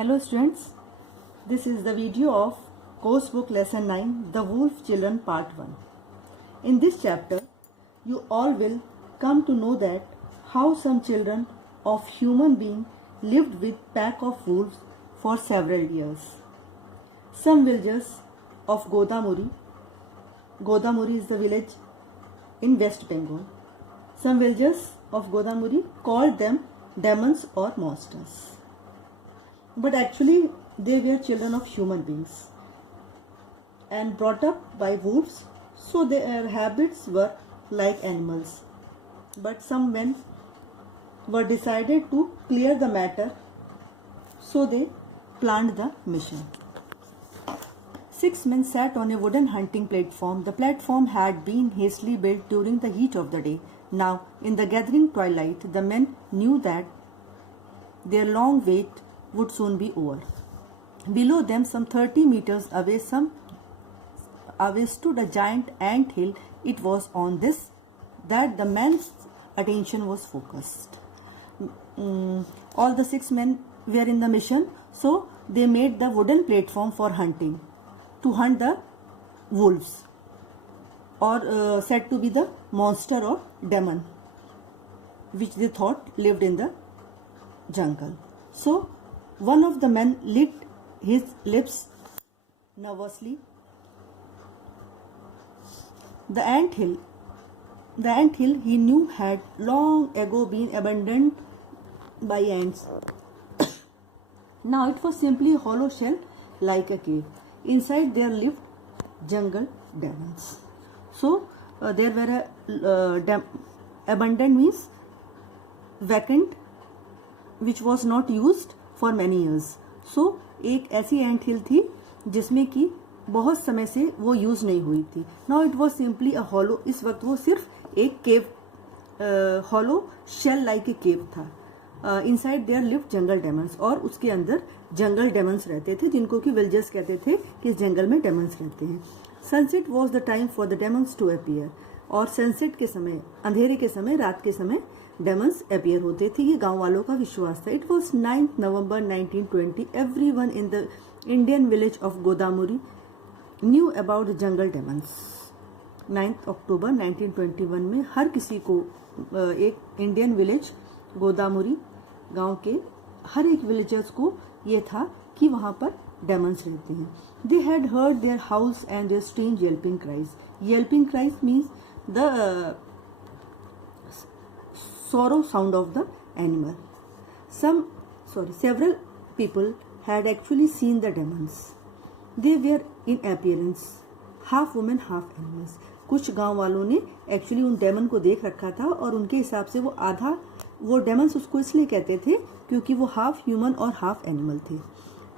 Hello students, this is the video of course book lesson 9 The Wolf Children part 1. In this chapter, you all will come to know that how some children of human being lived with pack of wolves for several years. Some villagers of Godamuri is the village in West Bengal. Some villagers of Godamuri called them demons or monsters. But actually they were children of human beings and brought up by wolves, so their habits were like animals. But some men were decided to clear the matter, so they planned the mission. 6 men sat on a wooden hunting platform. The platform had been hastily built during the heat of the day. Now, in the gathering twilight, the men knew that their long wait would soon be over. Below them, some 30 meters away, stood a giant ant hill. It was on this that the men's attention was focused. All the 6 men were in the mission, so they made the wooden platform for hunting, to hunt the wolves, or said to be the monster or demon, which they thought lived in the jungle. So one of the men licked his lips nervously. The ant hill he knew had long ago been abandoned by ants. Now it was simply a hollow shell like a cave. Inside there lived jungle demons. So there were abandoned means vacant, which was not used for many years. So एक ऐसी एंट हिल थी जिसमें कि बहुत समय से वो use नहीं हुई थी. Now it was simply a hollow. इस वक्त वो सिर्फ एक cave, hollow shell like a cave था. Inside there live jungle demons, और उसके अंदर जंगल डेमंस रहते थे, जिनको कि विलेजर्स कहते थे कि इस जंगल में डेमंस रहते हैं. Sunset was the time for the demons to appear. और सनसेट के समय, अंधेरे के समय, रात के समय डेमंस अपीयर होते थे. ये गांव वालों का विश्वास था. It was 9 November 1920. Everyone in the Indian village of Godamuri knew about the jungle demons. 9 अक्टूबर 1921 में हर किसी को, एक इंडियन विलेज गोदामुरी गांव के हर एक विलेजर्स को ये था कि वहां पर डेमंस रहते हैं. They had heard their howls and their strange yelping cries. Yelping cries means the sorrow sound of the animal. Several people had actually seen the demons. They were in appearance half women half animals. कुछ गांव वालों ने actually उन daemon को देख रखा था, और उनके हिसाब से वो आधा, वो डेमन्स उसको इसलिए कहते थे क्योंकि वो हाफ ह्यूमन और हाफ एनिमल थे.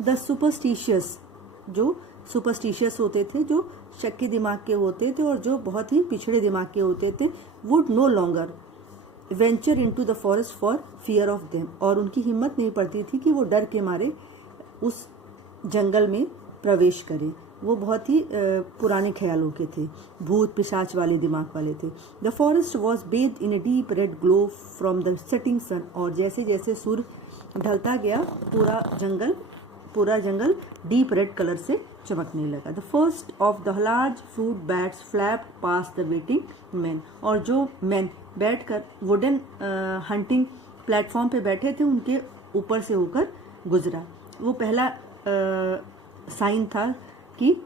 द सुपरस्टिशियस, जो सुपरस्टिशियस होते थे, जो शक्के दिमाग के होते थे और जो बहुत ही पिछड़े दिमाग के होते थे, would know longer venture into the forest for fear of them. और उनकी हिम्मत नहीं पड़ती थी कि वो डर के मारे उस जंगल में प्रवेश करें. वो बहुत ही पुराने ख्यालों के थे, भूत पिशाच वाले दिमाग वाले थे. The forest was bathed in a deep red glow from the setting sun. और जैसे जैसे सूर्य ढलता गया, पूरा जंगल डीप रेड कलर से चमकने लगा. The first of the large fruit bats flapped pass the waiting man. और जो मैन बैठकर वुडन हंटिंग प्लेटफॉर्म पे बैठे थे, उनके ऊपर से होकर गुजरा. वो पहला साइन था कि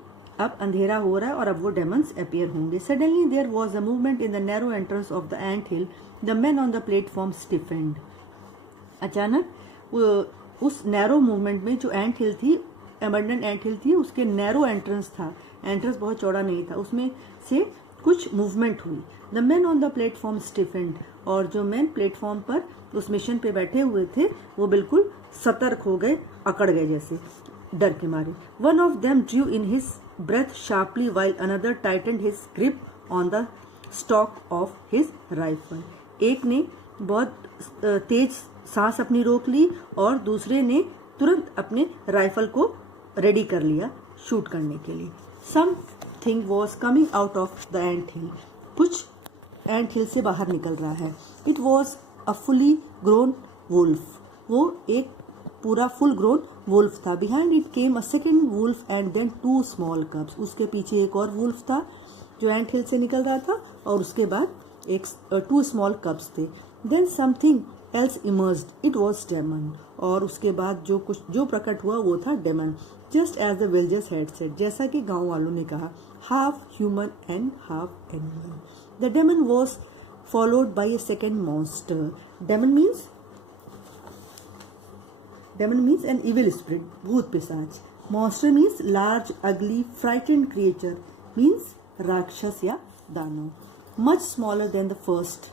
अब अंधेरा हो रहा है और अब वो डेमंस अपीयर होंगे. Suddenly there was a movement in the narrow entrance of the ant hill. The man on the platform stiffened. अचानक उस नैरो मूवमेंट में, जो एंट हिल थी, एबंडन एंट हिल थी, उसके नैरो एंट्रेंस था. एंट्रेंस बहुत चौड़ा नहीं था, उसमें से कुछ मूवमेंट हुई. The man on the platform stiffened. और जो मैन प्लेटफॉर्म पर उस मिशन पे बैठे हुए थे, वो बिल्कुल सतर्क हो गए, अकड़ गए जैसे डर के मारे. One of them drew in his breath sharply while another tightened his grip on the stock of his rifle. एक ने बहुत तेज सांस अपनी रोक ली और दूसरे ने तुरंत अपने राइफल को रेडी कर लिया शूट करने के लिए. Something was coming out of the ant hill. कुछ एंट हिल से बाहर निकल रहा है. It was a fully grown wolf. वो एक पूरा फुल ग्रोन वुल्फ था। Behind it came a second wolf and then 2 small cubs. उसके पीछे एक और वुल्फ था जो एंट हिल से निकल रहा था, और उसके बाद 2 स्मॉल कब्स थे। Then something else emerged, it was demon. और उसके बाद जो प्रकट हुआ वो था demon. Just as the villagers had said, जैसा कि गांव वालों ने कहा, half human and half animal. The demon was followed by a second monster. Demon means an evil spirit, भूत पिशाच। Monster means large ugly frightened creature, means राक्षस या दानव। Much smaller than the first,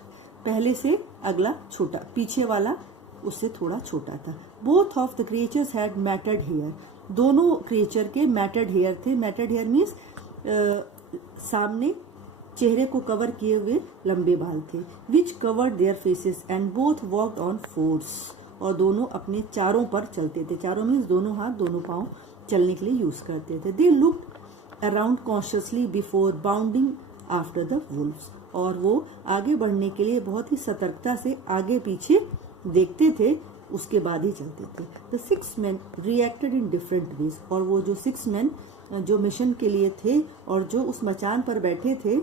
पहले से अगला छोटा, पीछे वाला उससे थोड़ा छोटा था। Both of the creatures had matted hair, दोनों क्रिएचर के मैटेड हेयर थे। मैटेड हेयर मीन्स सामने चेहरे को कवर किए हुए लंबे बाल थे। Which covered their faces and both walked on fours, और दोनों अपने चारों पर चलते थे। चारों मीन्स दोनों हाथ दोनों पांव चलने के लिए यूज करते थे। They looked around consciously before bounding after the Wolves, और वो आगे बढ़ने के लिए बहुत ही सतर्कता से आगे पीछे देखते थे, उसके बाद ही चलते थे। The 6 men reacted in different ways, और वो जो 6 men जो मिशन के लिए थे और जो उस मचान पर बैठे थे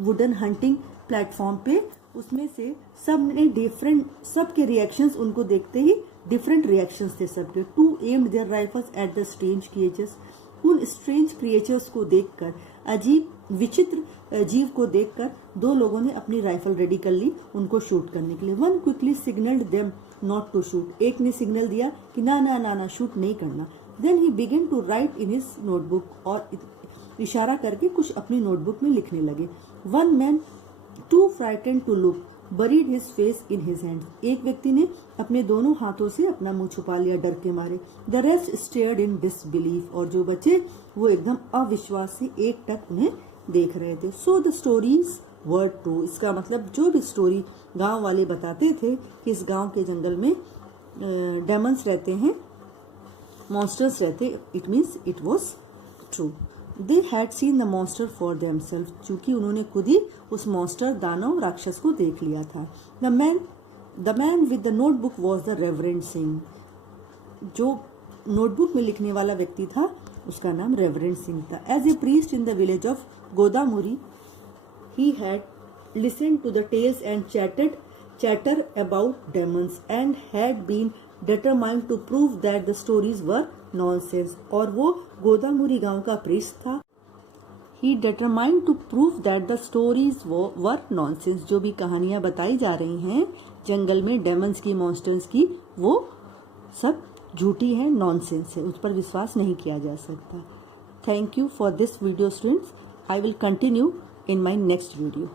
वुडन हंटिंग प्लेटफॉर्म पे, उसमें से सब ने डिफरेंट, सबके रिएक्शंस उनको देखते ही डिफरेंट रिएक्शंस थे सबके। 2 aimed their rifles at the strange creatures, उन स्ट्रेंज क्रिएचर्स को देखकर, अजीब विचित्र जीव को देखकर 2 लोगों ने अपनी राइफल रेडी कर ली उनको शूट करने के लिए। One quickly signalled them not to shoot, एक ने सिग्नल दिया कि ना ना ना ना शूट नहीं करना। Then he began to write in his notebook, और इशारा करके कुछ अपनी नोटबुक में लिखने लगे। One man too frightened to look buried his face in his hands, एक व्यक्ति ने अपने दोनों हाथों से अपना मुंह छुपा लिया डर के मारे। The rest stared in disbelief, और जो बचे वो एकदम अविश्वास से एकटक उन्हें देख रहे थे। So the stories were true, इसका मतलब जो भी स्टोरी गांव वाले बताते थे कि इस गांव के जंगल में डेमन्स रहते हैं, मॉन्स्टर्स रहते, it means it was true. They had seen the monster for themselves, चूंकि उन्होंने खुद ही उस मॉन्स्टर दानव राक्षस को देख लिया था। The man with the notebook was the reverend Singh, जो नोटबुक में लिखने वाला व्यक्ति था उसका नाम रेवरेंड सिंह था। As a priest in the village of Godamuri, he had listened to the tales and chatter about demons and had been determined to prove that the stories were nonsense, और वो गोदामुरी गांव का प्रीस्ट था। He determined to prove that the stories were nonsense, जो भी कहानियां बताई जा रही हैं जंगल में डेमन्स की, मॉन्स्टर्स की, वो सब झूठी है, नॉनसेंस है, उस पर विश्वास नहीं किया जा सकता। Thank you for this video students. I will continue in my next video.